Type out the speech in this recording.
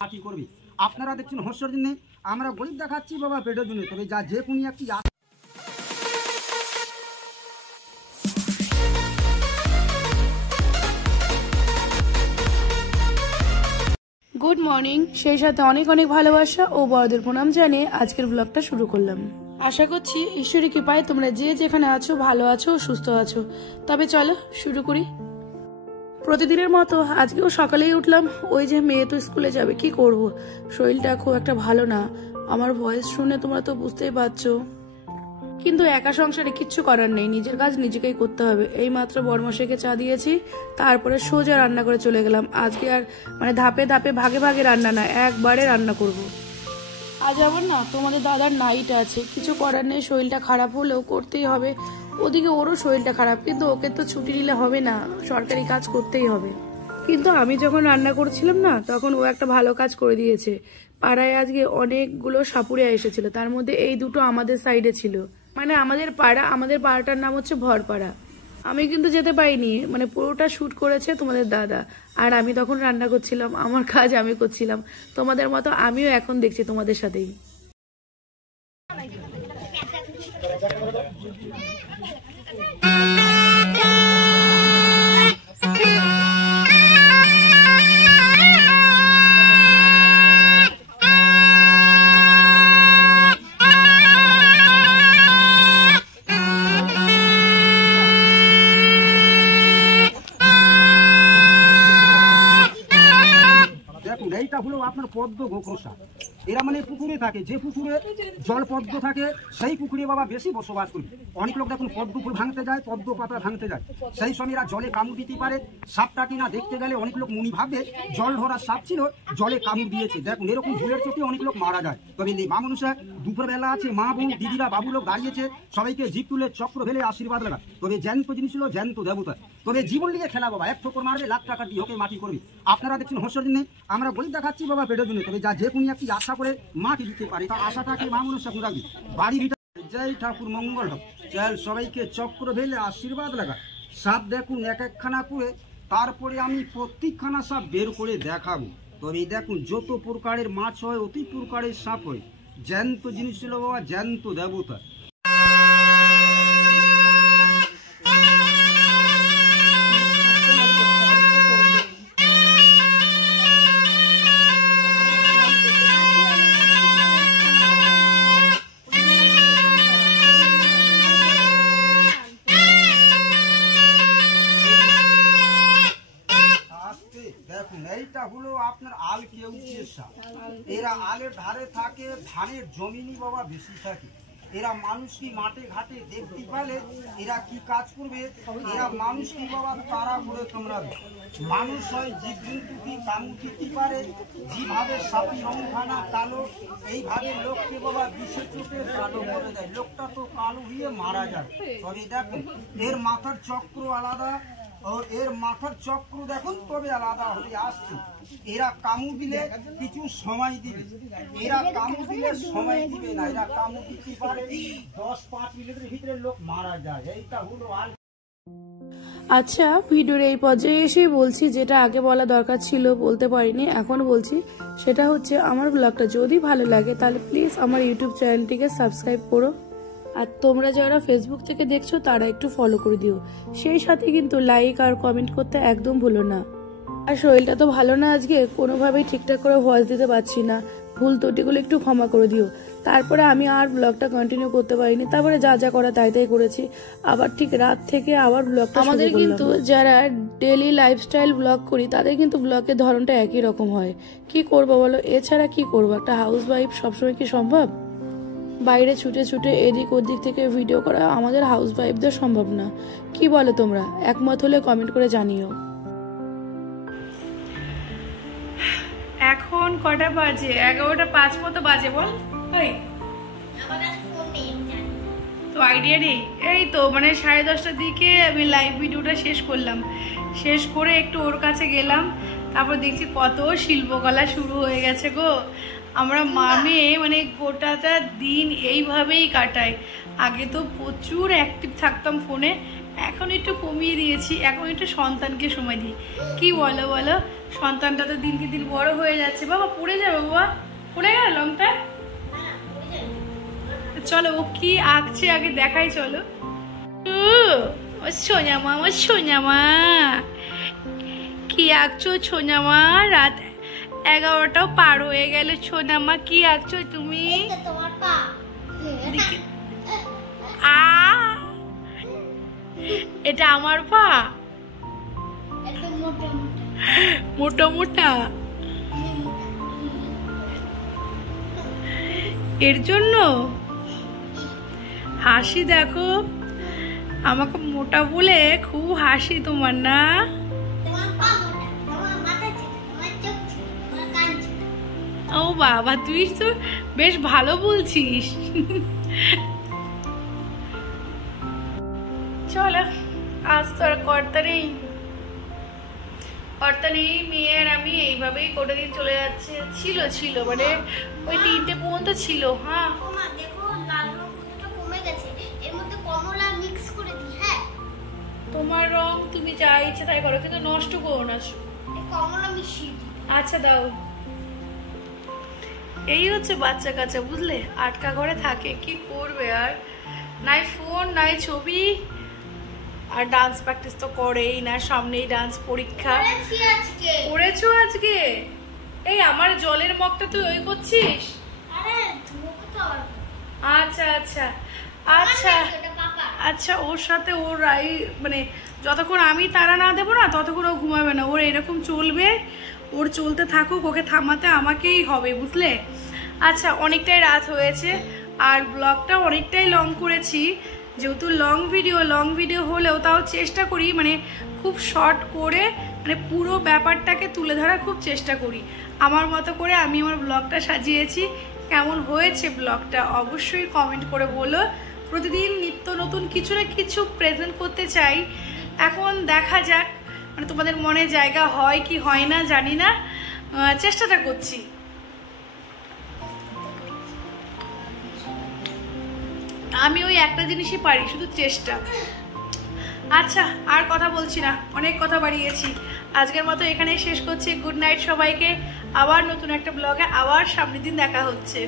কি করবে আপনারা দেখছেন হস্যর জন্য আমরা গরিব দেখাচ্ছি বাবা পেটের জন্য তবে যা যে কোনো একটি গুড মর্নিং সেই সাথে অনেক অনেক ভালোবাসা ও বড়দের প্রণাম জানিয়ে আজকের ব্লগটা শুরু করলাম। আশা করছি ঈশ্বরের কৃপায় তোমরা যে যেখানে আছো ভালো আছো সুস্থ আছো। তবে চলো শুরু করি। প্রতিদিনের মতো আজকেও সকালেই উঠলাম। ওই যে মেয়ে তো স্কুলে যাবে, কি করব, শরীরটা খুব একটা ভালো না। আমার ভয়েস শুনে তোমরা তো বুঝতেই পারছো, কিন্তু একা সংসারে কিচ্ছু করার নেই, নিজের কাজ নিজেকেই করতে হবে। এই মাত্র বড়মশাইকে চা দিয়েছি, তারপরে সোজা রান্না করে চলে গেলাম। আজকে আর ধাপে ধাপে ভাগে ভাগে রান্না না, একবারে রান্না করব। আজ আবার না তোমাদের দাদার নাইট আছে, কিছু করার নেই, শরীরটা খারাপ হলেও করতেই হবে। ওদিকে ওরও শরীরটা খারাপ, কিন্তু ওকে তো ছুটি নিলে হবে না, সরকারি কাজ করতেই হবে। কিন্তু আমি যখন রান্না করছিলাম না, তখন ও একটা ভালো কাজ করে দিয়েছে। পাড়ায় আজকে অনেকগুলো সাপুড়িয়া এসেছিল, তার মধ্যে এই দুটো আমাদের সাইডে ছিল। আমাদের পাড়াটার নাম হচ্ছে ভরপাড়া। আমি কিন্তু যেতে পাইনি, পুরোটা শুট করেছে তোমাদের দাদা। আর আমি তখন রান্না করছিলাম, আমার কাজ আমি করছিলাম। তোমাদের মতো আমিও এখন দেখছি তোমাদের সাথেই। এইটা হলো আপনার পদ্ম গোখোসা। এরা পুকুরে থাকে, যে পুকুরে জল পদ্ম থাকে সেই পুকুরে বাবা বেশি বসবাস করি। অনেক লোক দেখুন পদ্ম ফুল ভাঙতে যায়, পদ্ম পাতা ভাঙতে যায়, সেই সময় এরা জলে কামড় দিতে পারে। সাপটা কিনা দেখতে গেলে অনেক লোক মুনি ভাবে জল ধরার সাপ ছিল, জলে কামড় দিয়েছে। দেখুন এরকম ঝুলের চোটে অনেক লোক মারা যায়। তবে মা মানুষের দুপুরবেলা আছে, মা বোন দিদিরা বাবু লোক দাঁড়িয়েছে, সবাইকে জিপ তুলে চক্র ফেলে আশীর্বাদ লাগা। তবে জ্যান্ত জিনিস ছিল, জ্যান্ত দেবতা। তবে জীবন নিয়ে খেলা বাবা, এক ঠোকর মারবে লাখ টাকা দিয়ে ওকে মাটি করবে। আপনারা দেখছেন হস্যর জন্য আমরা গরিব দেখাচ্ছি বাবা পেটের জন্য। তবে যা যে কোনো একটি আশা করে মাটি দিতে পারে, তার আশাটাকে মা মানুষ এখন রাখবে। বাড়ি ভিতরে জয় ঠাকুর মঙ্গল হোক, চল সবাইকে চক্র ফেলে আশীর্বাদ লাগা। সাপ দেখুন এক একখানা করে, তারপরে আমি প্রত্যেকখানা সাপ বের করে দেখাবো। তবে দেখুন যত প্রকারের মাছ হয় অতি প্রকারের সাপ হয়, জ্যান্ত জিনিস ছিল বাবা, জ্যান্ত দেবতা। দেখুন এইটা হলো আপনার আল কেউটের সাপ। এরা আলের ধারে থাকে, ধানের জমিনই বাবা বেশি থাকে। এরা মানুষ কি মাঠে ঘাটে দেখতে পেলে এরা কি কাজ করবে, এরা মানুষ কি বাবা তারা করে কামড়াবে। মানুষ হয় জীবজন্তু কি কামড় দিতে পারে, যেভাবে সাপি রংখানা কালো, এইভাবে লোককে বাবা বিষের চোটে কালো করে দেয়, লোকটা তো কালো হয়ে মারা যায়। তবে দেখুন এর মাথার চক্র আলাদা, এর মাথার চক্র দেখুন তবে আলাদা হয়ে আসছে। এরা কামড় দিলে কিছু সময় দিবে, এরা কামড় দিলে সময় দিবে না, এরা কামড় দিতে পারে 10-5 মিনিটের ভিতরে লোক মারা যায়। এইটা হলো আর। আচ্ছা, ভিডিওর এই পর্যায়ে এসে বলছি, যেটা আগে বলা দরকার ছিল বলতে পারিনি, এখন বলছি। সেটা হচ্ছে আমার ব্লগটা যদি ভালো লাগে তাহলে প্লিজ আমার ইউটিউব চ্যানেলটিকে সাবস্ক্রাইব করো। আর তোমরা যারা ফেসবুক থেকে দেখছো তারা একটু ফলো করে দিও। সেই সাথে কিন্তু লাইক আর কমেন্ট করতে একদম ভুলো না। আর শরীরটা তো ভালো না, আজকে কোনোভাবেই ঠিকঠাক করে ভয়েস দিতে পারছি না, ভুল ত্রুটিগুলো একটু ক্ষমা করে দিও। তারপরে আমি আর ব্লগটা কন্টিনিউ করতে পারিনি, তারপরে যা যা করা তাই তাই করেছি। আবার ঠিক রাত থেকে আবার ব্লগটা আমাদের কিন্তু যারা ডেইলি লাইফস্টাইল ব্লগ করি তাদের কিন্তু ব্লগের ধরনটা একই রকম হয়। কি করবো বলো, এছাড়া কি করবো, একটা হাউস ওয়াইফ সবসময় কি সম্ভব? বাইরে ছুটে ছুটে এদিক ওদিক থেকে ভিডিও করা আমাদের হাউস ওয়াইফদের সম্ভব না। কি বলো তোমরা? একমত হলে কমেন্ট করে জানিও। এখন কটা বাজে? 11:05 মতো বাজে। বল তো আইডিয়া নেই। এই তো 10:30টার দিকে আমি লাইভ ভিডিওটা শেষ করলাম। শেষ করে একটু ওর কাছে গেলাম, তারপর দেখছি কত শিল্পকলা শুরু হয়ে গেছে গো। আমরা মামে গোটাটা দিন এইভাবেই কাটাই। আগে তো প্রচুর অ্যাক্টিভ থাকতাম ফোনে, এখন একটু কমিয়ে দিয়েছি, এখন একটু সন্তানকে সময় দিই। কি বলো বলো, সন্তানটা তো দিনকে দিন বড় হয়ে যাচ্ছে। বাবা পড়ে যাবে, বাবা পড়ে গেল লংটা। চলো ও কি আঁকছে আগে দেখাই, চলো। ও সোনামা, ও সোনামা, কি আঁকছো সোনামা? রাত 11টাও পার হয়ে গেল। সোনামা কি আঁকছো তুমি? এটা আমার পা, মোটা মোটা, এর জন্য হাসি। দেখো আমাকে মোটা বলে খুব হাসি তোমার, না? ও বাবা, তুই তো বেশ ভালো বলছিস। চলো, আজ তো আর কর্তা নেই, কর্তা নেই, মেয়ের আমি এইভাবেই কোটা দিন চলে যাচ্ছে। ছিল মানে ওই 3টে পর্যন্ত ছিল। হ্যাঁ তোমার রং তুমি যা ইচ্ছে তাই করো, কিন্তু নষ্ট করো না। আচ্ছা দাও। এই হচ্ছে বাচ্চা কাচ্চা, বুঝলে, আটকা ঘরে থাকে, কি করবে আর, নাই ফোন নাই ছবি, আর ডান্স প্র্যাকটিস তো করেই না, সামনেই ডান্স পরীক্ষা। করেছো আজকে? এই আমার জলের মগটা তুই ওই করছিস? আচ্ছা আচ্ছা আচ্ছা আচ্ছা, ওর সাথে ওর মানে যতক্ষণ আমি তারা না দেবো না ততক্ষণ ও ঘুমাবে না। ওর এরকম চলবে, ওর চলতে থাকুক, ওকে থামাতে আমাকেই হবে, বুঝলে। আচ্ছা, অনেকটাই রাত হয়েছে আর ব্লগটা অনেকটাই লং করেছি, যেহেতু লং ভিডিও হলেও তাও চেষ্টা করি মানে খুব শর্ট করে মানে পুরো ব্যাপারটাকে তুলে ধরার খুব চেষ্টা করি। আমার মতো করে আমি আমার ব্লগটা সাজিয়েছি। কেমন হয়েছে ব্লগটা অবশ্যই কমেন্ট করে বলো। প্রতিদিন নিত্য নতুন কিছু না কিছু প্রেজেন্ট করতে চাই, এখন দেখা যাক মানে তোমাদের মনে জায়গা হয় কি হয় না জানি না, চেষ্টাটা করছি। আমি ওই একটা জিনিসই পারি, শুধু চেষ্টা। আচ্ছা, আর কথা বলছি না, অনেক কথা বাড়িয়েছি। আজকের মতো এখানেই শেষ করছি। গুড নাইট সবাইকে। আবার নতুন একটা ব্লগে আবার সামনের দিন দেখা হচ্ছে।